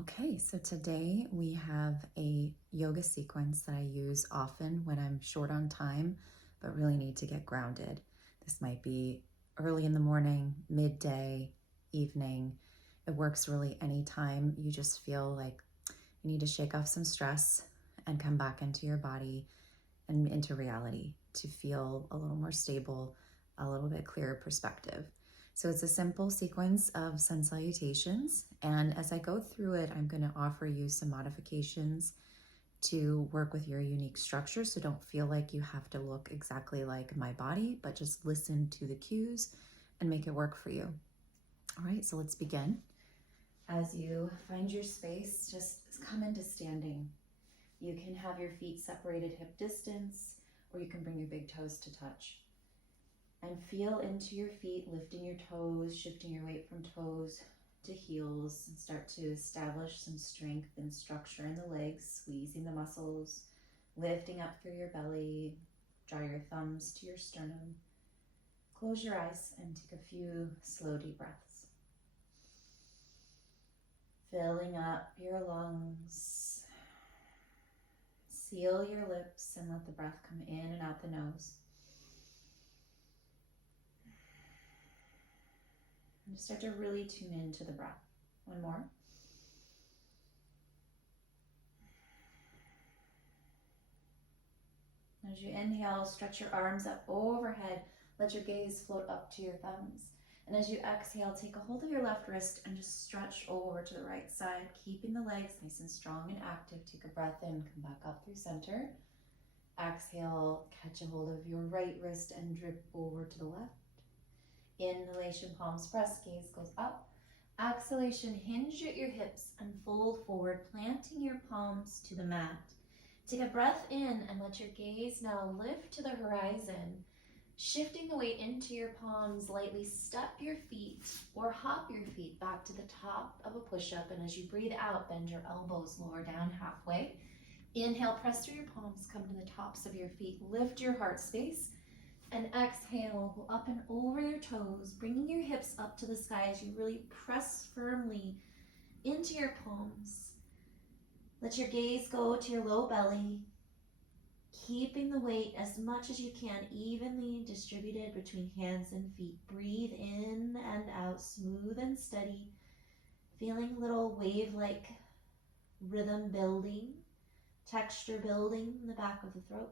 Okay, so today we have a yoga sequence that I use often when I'm short on time, but really need to get grounded. This might be early in the morning, midday, evening. It works really anytime you just feel like you need to shake off some stress and come back into your body and into reality to feel a little more stable, a little bit clearer perspective. So it's a simple sequence of sun salutations. And as I go through it, I'm going to offer you some modifications to work with your unique structure. So don't feel like you have to look exactly like my body, but just listen to the cues and make it work for you. All right, so let's begin. As you find your space, just come into standing. You can have your feet separated hip distance, or you can bring your big toes to touch. And feel into your feet, lifting your toes, shifting your weight from toes to heels, and start to establish some strength and structure in the legs, squeezing the muscles, lifting up through your belly. Draw your thumbs to your sternum. Close your eyes and take a few slow, deep breaths. Filling up your lungs. Seal your lips and let the breath come in and out the nose. And start to really tune into the breath. One more. As you inhale, stretch your arms up overhead. Let your gaze float up to your thumbs. And as you exhale, take a hold of your left wrist and just stretch over to the right side, keeping the legs nice and strong and active. Take a breath in, come back up through center. Exhale, catch a hold of your right wrist and drip over to the left. Inhalation, palms press, gaze goes up. Exhalation, hinge at your hips and fold forward, planting your palms to the mat. Take a breath in and let your gaze now lift to the horizon. Shifting the weight into your palms, lightly step your feet or hop your feet back to the top of a push-up. And as you breathe out, bend your elbows lower down halfway. Inhale, press through your palms, come to the tops of your feet. Lift your heart space. And exhale, go up and over your toes, bringing your hips up to the sky as you really press firmly into your palms. Let your gaze go to your low belly, keeping the weight as much as you can evenly distributed between hands and feet. Breathe in and out, smooth and steady, feeling a little wave-like rhythm building, texture building in the back of the throat.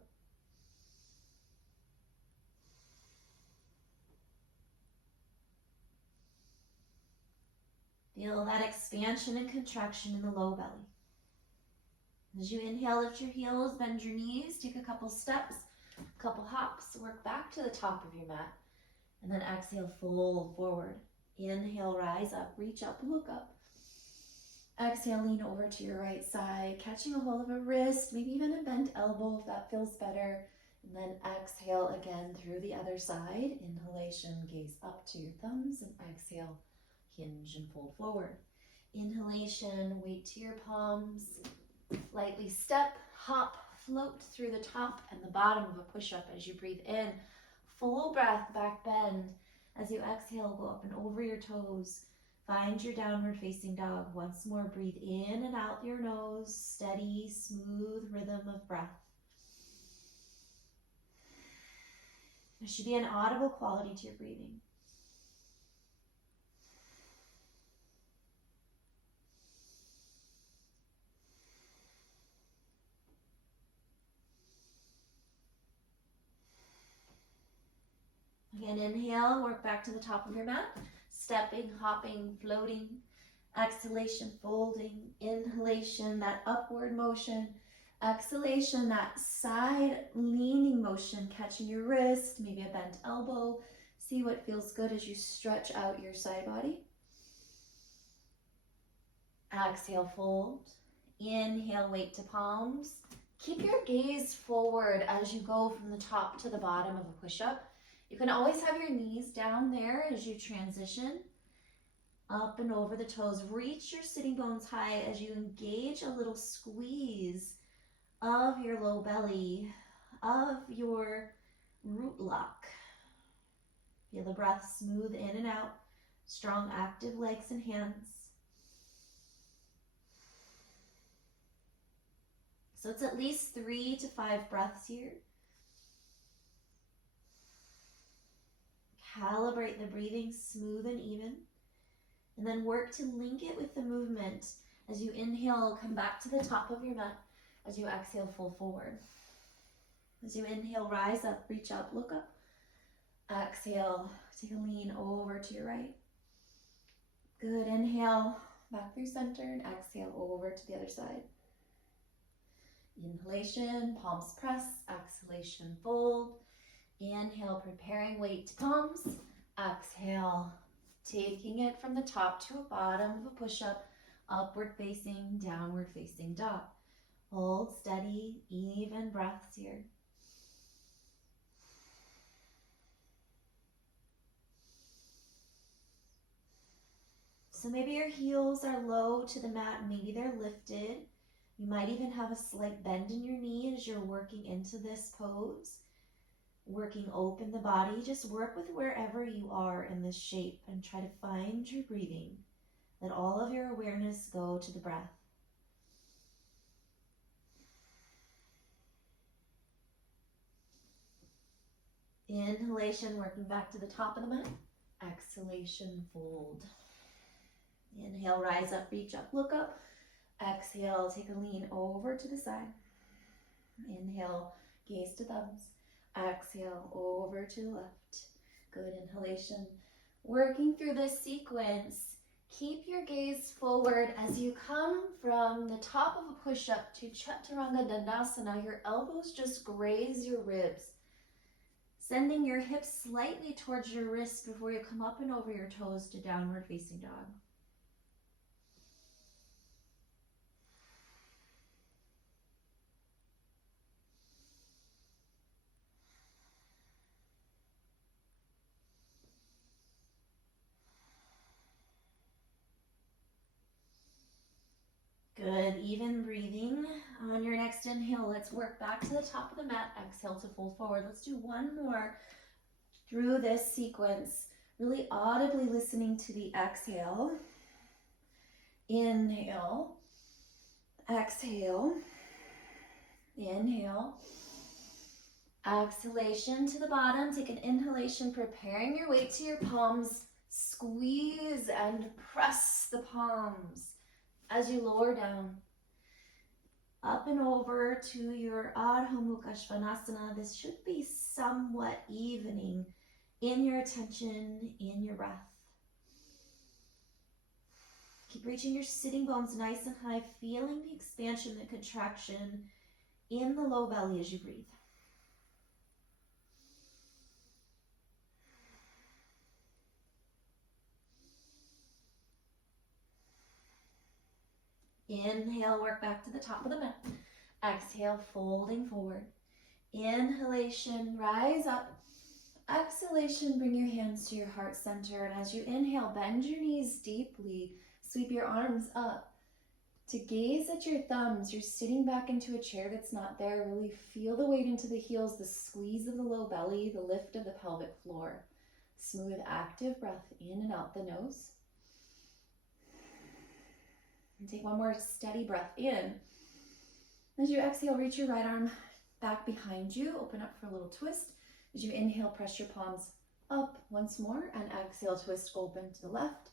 Feel that expansion and contraction in the low belly. As you inhale, lift your heels, bend your knees, take a couple steps, a couple hops, work back to the top of your mat. And then exhale, fold forward. Inhale, rise up, reach up, look up. Exhale, lean over to your right side, catching a hold of a wrist, maybe even a bent elbow if that feels better. And then exhale again through the other side. Inhalation, gaze up to your thumbs, and exhale, hinge and fold forward. Inhalation, weight to your palms, lightly step, hop, float through the top and the bottom of a push-up as you breathe in. Full breath, back bend. As you exhale, go up and over your toes. Find your downward facing dog. Once more, breathe in and out your nose. Steady, smooth rhythm of breath. There should be an audible quality to your breathing. Again, inhale, work back to the top of your mat. Stepping, hopping, floating. Exhalation, folding. Inhalation, that upward motion. Exhalation, that side leaning motion, catching your wrist, maybe a bent elbow. See what feels good as you stretch out your side body. Exhale, fold. Inhale, weight to palms. Keep your gaze forward as you go from the top to the bottom of a push-up. You can always have your knees down there as you transition. Up and over the toes. Reach your sitting bones high as you engage a little squeeze of your low belly, of your root lock. Feel the breath smooth in and out. Strong, active legs and hands. So it's at least 3 to 5 breaths here. Calibrate the breathing smooth and even. And then work to link it with the movement. As you inhale, come back to the top of your mat. As you exhale, fold forward. As you inhale, rise up, reach up, look up. Exhale, take a lean over to your right. Good, inhale, back through center, and exhale over to the other side. Inhalation, palms press, exhalation, fold. Inhale, preparing weight to palms. Exhale, taking it from the top to a bottom of a push-up, upward facing, downward facing dog. Hold steady, even breaths here. So maybe your heels are low to the mat, maybe they're lifted. You might even have a slight bend in your knee as you're working into this pose. Working open the body, just work with wherever you are in this shape and try to find your breathing. Let all of your awareness go to the breath. Inhalation, working back to the top of the mat. Exhalation, fold. Inhale, rise up, reach up, look up. Exhale, take a lean over to the side. Inhale, gaze to thumbs. Exhale, over to the left. Good, inhalation. Working through this sequence, keep your gaze forward as you come from the top of a push-up to Chaturanga Dandasana. Your elbows just graze your ribs, sending your hips slightly towards your wrist before you come up and over your toes to downward facing dog. Good, even breathing. On your next inhale, let's work back to the top of the mat. Exhale to fold forward. Let's do one more through this sequence, really audibly listening to the exhale. Inhale, exhale, inhale, exhalation to the bottom. Take an inhalation, preparing your weight to your palms. Squeeze and press the palms. As you lower down, up and over to your Ardha Mukha Svanasana, this should be somewhat evening in your attention, in your breath. Keep reaching your sitting bones nice and high, feeling the expansion, the contraction in the low belly as you breathe. Inhale, work back to the top of the mat. Exhale, folding forward. Inhalation, rise up. Exhalation, bring your hands to your heart center. And as you inhale, bend your knees deeply. Sweep your arms up. To gaze at your thumbs, you're sitting back into a chair that's not there. Really feel the weight into the heels, the squeeze of the low belly, the lift of the pelvic floor. Smooth, active breath in and out the nose. And take one more steady breath in. As you exhale, reach your right arm back behind you. Open up for a little twist. As you inhale, press your palms up once more. And exhale, twist open to the left.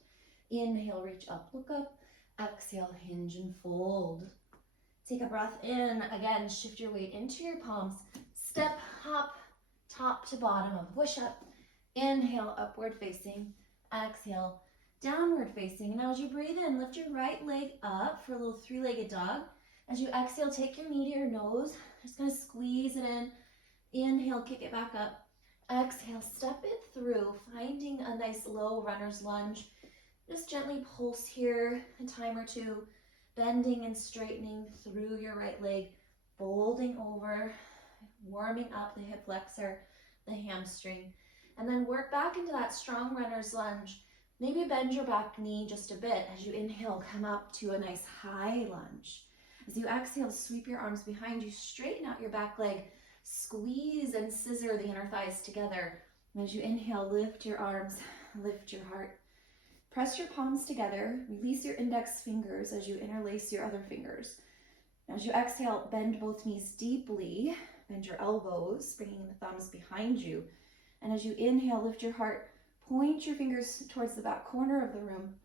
Inhale, reach up, look up. Exhale, hinge and fold. Take a breath in. Again, shift your weight into your palms. Step, hop, top to bottom of push-up. Inhale, upward facing. Exhale, downward facing. Now as you breathe in, lift your right leg up for a little three-legged dog. As you exhale, take your knee to your nose. Just gonna squeeze it in. Inhale, kick it back up. Exhale, step it through, finding a nice low runner's lunge. Just gently pulse here, a time or two, bending and straightening through your right leg, folding over, warming up the hip flexor, the hamstring, and then work back into that strong runner's lunge. Maybe bend your back knee just a bit. As you inhale, come up to a nice high lunge. As you exhale, sweep your arms behind you, straighten out your back leg, squeeze and scissor the inner thighs together. And as you inhale, lift your arms, lift your heart. Press your palms together, release your index fingers as you interlace your other fingers. As you exhale, bend both knees deeply, bend your elbows, bringing the thumbs behind you. And as you inhale, lift your heart, point your fingers towards the back corner of the room,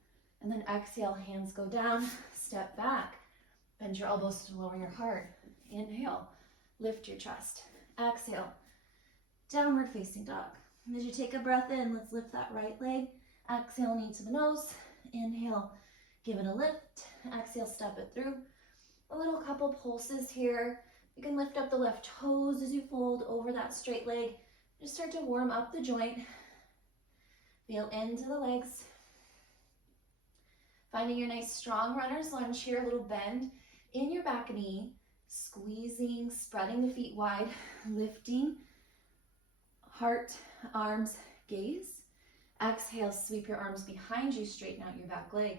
and then exhale, hands go down, step back, bend your elbows to lower your heart. Inhale, lift your chest. Exhale, downward facing dog. And as you take a breath in, let's lift that right leg. Exhale, knee to the nose. Inhale, give it a lift. Exhale, step it through. A little couple pulses here. You can lift up the left toes as you fold over that straight leg. Just start to warm up the joint. Feel into the legs. Finding your nice strong runner's lunge here, a little bend in your back knee, squeezing, spreading the feet wide, lifting, heart, arms, gaze. Exhale, sweep your arms behind you, straighten out your back leg.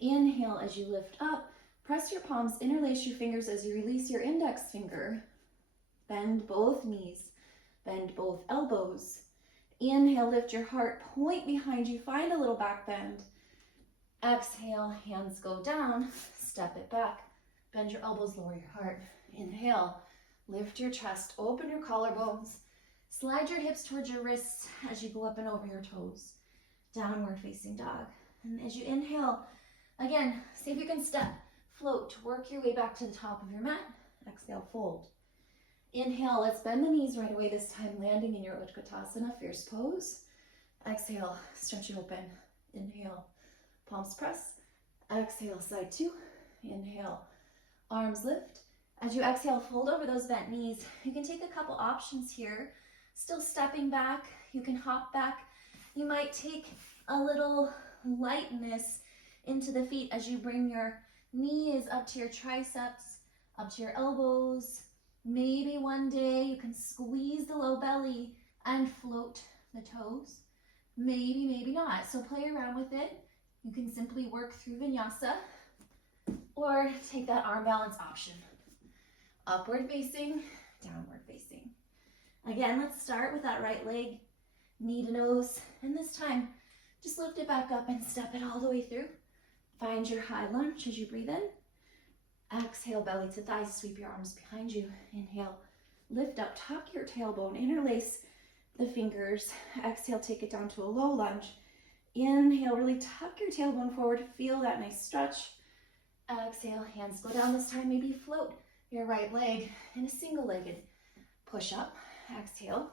Inhale as you lift up, press your palms, interlace your fingers as you release your index finger. Bend both knees, bend both elbows. Inhale, lift your heart, point behind you, find a little back bend. Exhale, hands go down, step it back, bend your elbows, lower your heart. Inhale, lift your chest, open your collarbones, slide your hips towards your wrists as you go up and over your toes. Downward facing dog. And as you inhale, again, see if you can step, float, work your way back to the top of your mat. Exhale, fold. Inhale, let's bend the knees right away this time, landing in your Utkatasana, fierce pose. Exhale, stretch it open. Inhale, palms press. Exhale, side two. Inhale, arms lift. As you exhale, fold over those bent knees. You can take a couple options here. Still stepping back, you can hop back. You might take a little lightness into the feet as you bring your knees up to your triceps, up to your elbows. Maybe one day you can squeeze the low belly and float the toes. Maybe, maybe not. So play around with it. You can simply work through vinyasa or take that arm balance option. Upward facing, downward facing. Again, let's start with that right leg, knee to nose, and this time, just lift it back up and step it all the way through. Find your high lunge as you breathe in. Exhale, belly to thighs, sweep your arms behind you. Inhale, lift up, tuck your tailbone, interlace the fingers. Exhale, take it down to a low lunge. Inhale, really tuck your tailbone forward, feel that nice stretch. Exhale, hands go down this time, maybe float your right leg in a single-legged push-up. Exhale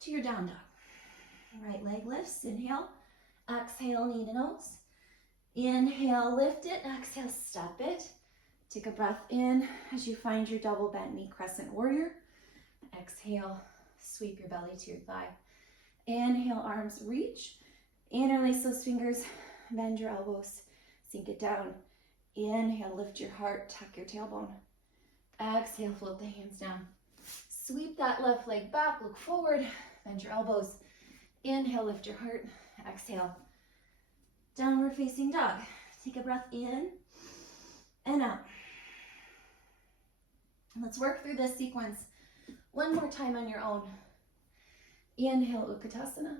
to your down dog. Right leg lifts, inhale. Exhale, knee to nose. Inhale, lift it. Exhale, step it. Take a breath in as you find your double bent knee crescent warrior. Exhale, sweep your belly to your thigh. Inhale, arms reach. Interlace those fingers, bend your elbows, sink it down. Inhale, lift your heart, tuck your tailbone. Exhale, float the hands down. Sweep that left leg back, look forward, bend your elbows. Inhale, lift your heart. Exhale, downward facing dog. Take a breath in and out. Let's work through this sequence one more time on your own. Inhale, Utkatasana.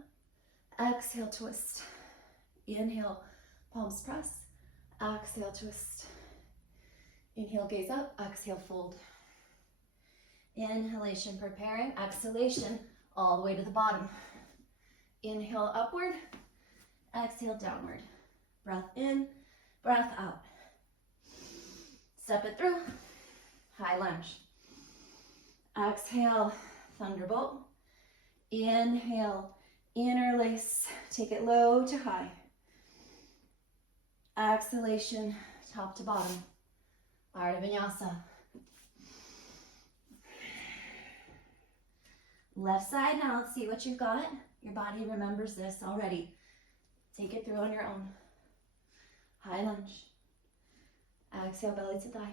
Exhale, twist. Inhale, palms press. Exhale, twist. Inhale, gaze up. Exhale, fold. Inhalation, preparing. Exhalation, all the way to the bottom. Inhale, upward. Exhale, downward. Breath in, breath out. Step it through. High lunge. Exhale, thunderbolt. Inhale, interlace. Take it low to high. Exhalation, top to bottom. Ardha Vinyasa. Left side, now let's see what you've got. Your body remembers this already. Take it through on your own. High lunge. Exhale, belly to thigh.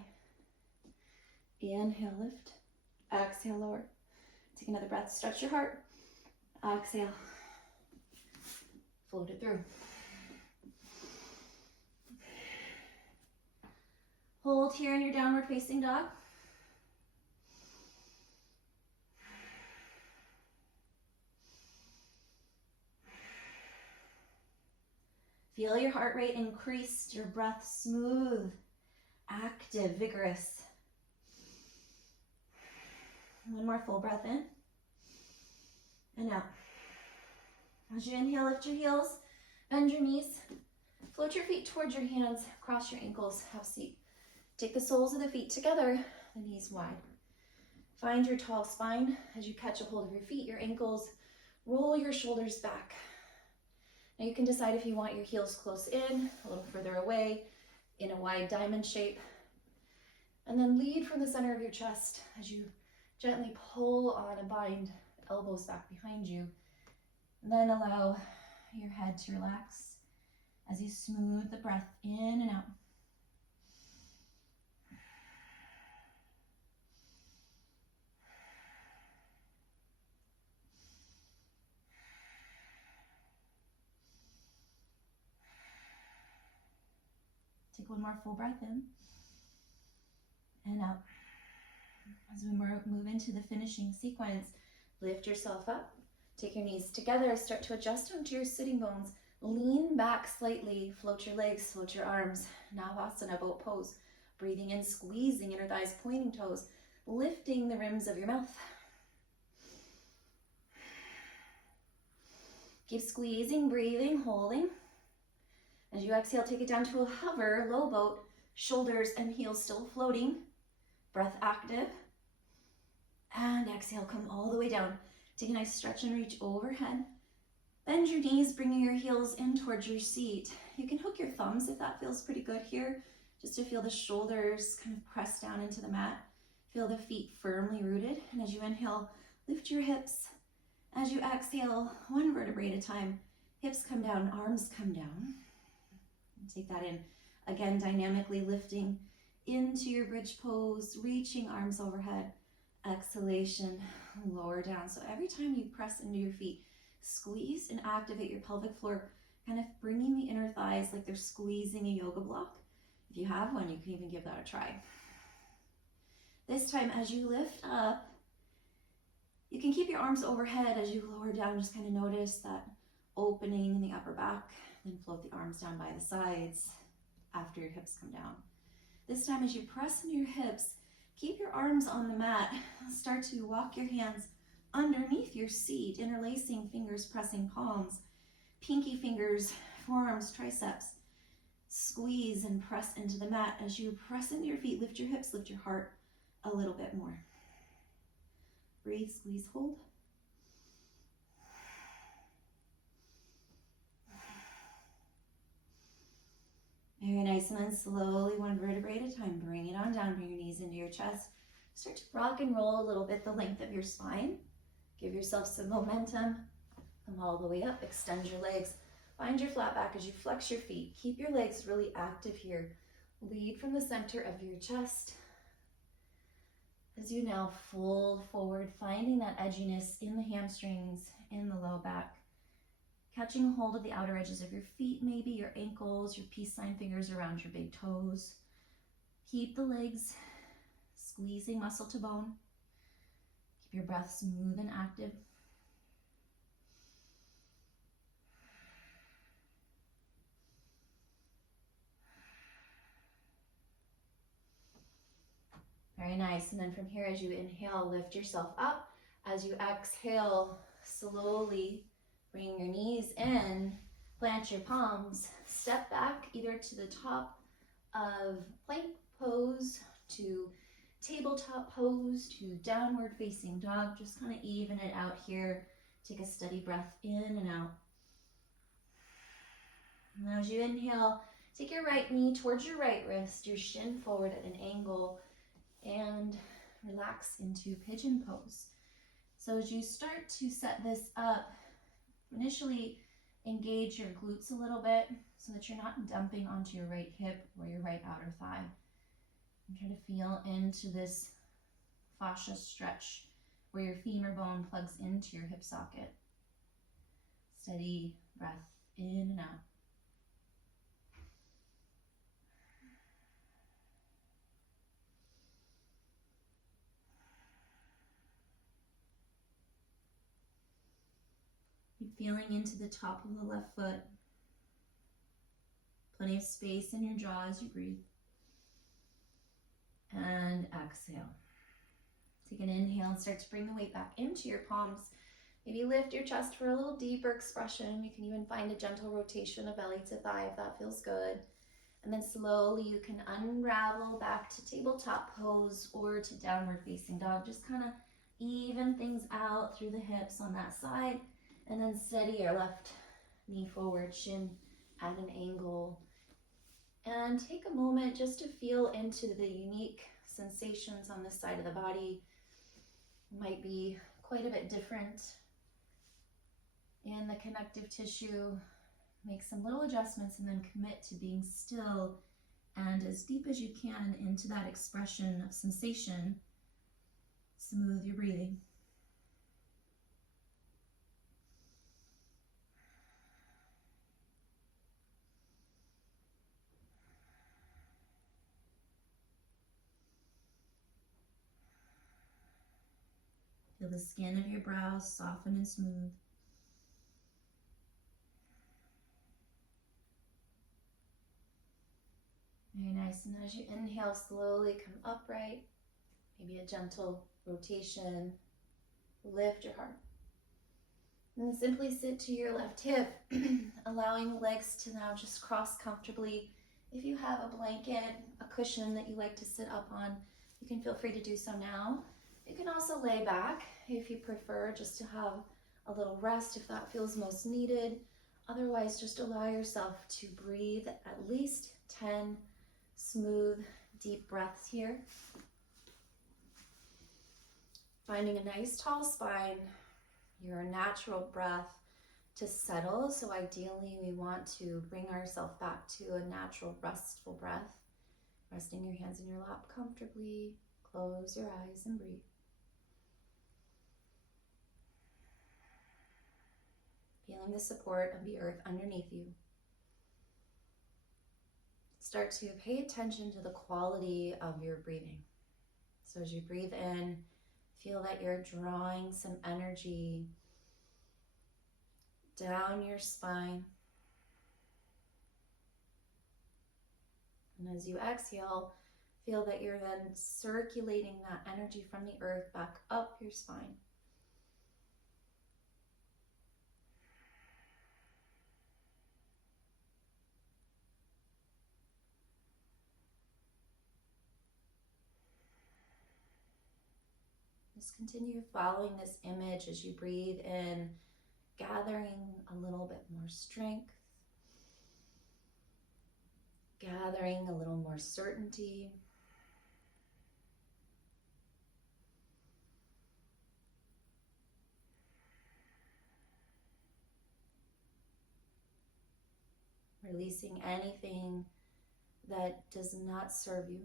Inhale, lift. Exhale, lower. Take another breath, stretch your heart. Exhale. Float it through. Hold here in your downward facing dog. Feel your heart rate increase, your breath smooth, active, vigorous. One more full breath in and out. As you inhale, lift your heels, bend your knees, float your feet towards your hands, cross your ankles, have a seat. Take the soles of the feet together, the knees wide. Find your tall spine as you catch a hold of your feet, your ankles, roll your shoulders back. Now you can decide if you want your heels close in, a little further away, in a wide diamond shape. And then lead from the center of your chest as you gently pull on and bind elbows back behind you. And then allow your head to relax as you smooth the breath in and out. Take one more full breath in and out. As we move into the finishing sequence, lift yourself up, take your knees together, start to adjust onto your sitting bones, lean back slightly, float your legs, float your arms, Navasana, boat pose, breathing in, squeezing inner thighs, pointing toes, lifting the rims of your mouth. Keep squeezing, breathing, holding. As you exhale, take it down to a hover, low boat, shoulders and heels still floating, breath active. And exhale, come all the way down. Take a nice stretch and reach overhead. Bend your knees, bringing your heels in towards your seat. You can hook your thumbs if that feels pretty good here, just to feel the shoulders kind of press down into the mat. Feel the feet firmly rooted. And as you inhale, lift your hips. As you exhale, one vertebrae at a time, hips come down, arms come down. Take that in. Again, dynamically lifting into your bridge pose, reaching arms overhead. Exhalation, lower down. So every time you press into your feet, squeeze and activate your pelvic floor, kind of bringing the inner thighs like they're squeezing a yoga block. If you have one, you can even give that a try. This time, as you lift up, you can keep your arms overhead. As you lower down, just kind of notice that opening in the upper back. Then float the arms down by the sides after your hips come down. This time, as you press into your hips, keep your arms on the mat. Start to walk your hands underneath your seat, interlacing fingers, pressing palms, pinky fingers, forearms, triceps. Squeeze and press into the mat. As you press into your feet, lift your hips, lift your heart a little bit more. Breathe, squeeze, hold. Very nice, and then slowly, one vertebrae at a time, bring it on down, bring your knees into your chest. Start to rock and roll a little bit the length of your spine. Give yourself some momentum. Come all the way up, extend your legs. Find your flat back as you flex your feet. Keep your legs really active here. Lead from the center of your chest. As you now fold forward, finding that edginess in the hamstrings, in the low back. Catching hold of the outer edges of your feet, maybe your ankles, your peace sign fingers around your big toes. Keep the legs squeezing muscle to bone. Keep your breath smooth and active. Very nice. And then from here, as you inhale, lift yourself up. As you exhale, slowly bring your knees in, plant your palms, step back either to the top of plank pose, to tabletop pose, to downward facing dog. Just kind of even it out here. Take a steady breath in and out. And as you inhale, take your right knee towards your right wrist, your shin forward at an angle, and relax into pigeon pose. So as you start to set this up, initially engage your glutes a little bit so that you're not dumping onto your right hip or your right outer thigh. And try to feel into this fascia stretch where your femur bone plugs into your hip socket. Steady breath in and out. Keep feeling into the top of the left foot. Plenty of space in your jaw as you breathe. And exhale. Take an inhale and start to bring the weight back into your palms. Maybe lift your chest for a little deeper expression. You can even find a gentle rotation of belly to thigh if that feels good. And then slowly you can unravel back to tabletop pose or to downward facing dog. Just kind of even things out through the hips on that side. And then steady your left knee forward, shin at an angle. And take a moment just to feel into the unique sensations on this side of the body. Might be quite a bit different in the connective tissue. Make some little adjustments and then commit to being still and as deep as you can into that expression of sensation. Smooth your breathing. Feel the skin of your brows soften and smooth. Very nice. And as you inhale, slowly come upright. Maybe a gentle rotation. Lift your heart. And then simply sit to your left hip, allowing the legs to now just cross comfortably. If you have a blanket, a cushion that you like to sit up on, you can feel free to do so now. You can also lay back if you prefer, just to have a little rest if that feels most needed. Otherwise, just allow yourself to breathe at least 10 smooth, deep breaths here. Finding a nice tall spine, your natural breath to settle. So ideally, we want to bring ourselves back to a natural, restful breath. Resting your hands in your lap comfortably. Close your eyes and breathe. Feeling the support of the earth underneath you. Start to pay attention to the quality of your breathing. So as you breathe in, feel that you're drawing some energy down your spine. And as you exhale, feel that you're then circulating that energy from the earth back up your spine. Just continue following this image as you breathe in, gathering a little bit more strength, gathering a little more certainty. Releasing anything that does not serve you.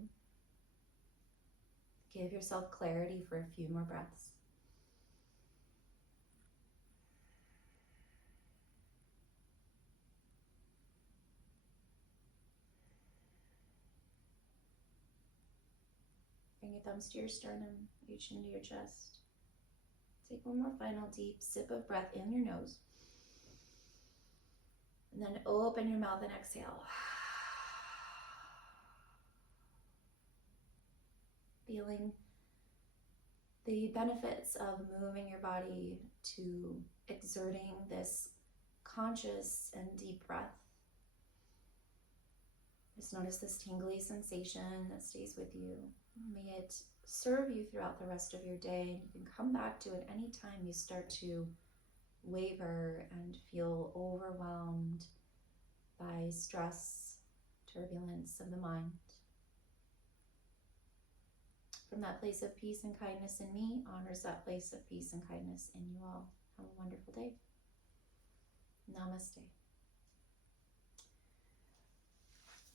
Give yourself clarity for a few more breaths. Bring your thumbs to your sternum, your chin to your chest. Take one more final deep sip of breath in your nose. And then open your mouth and exhale. Feeling the benefits of moving your body to exerting this conscious and deep breath. Just notice this tingly sensation that stays with you. May it serve you throughout the rest of your day. You can come back to it anytime you start to waver and feel overwhelmed by stress, turbulence of the mind. From that place of peace and kindness in me, honors that place of peace and kindness in you all. Have a wonderful day. Namaste.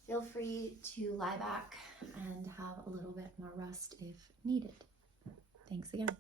Feel free to lie back and have a little bit more rest if needed. Thanks again.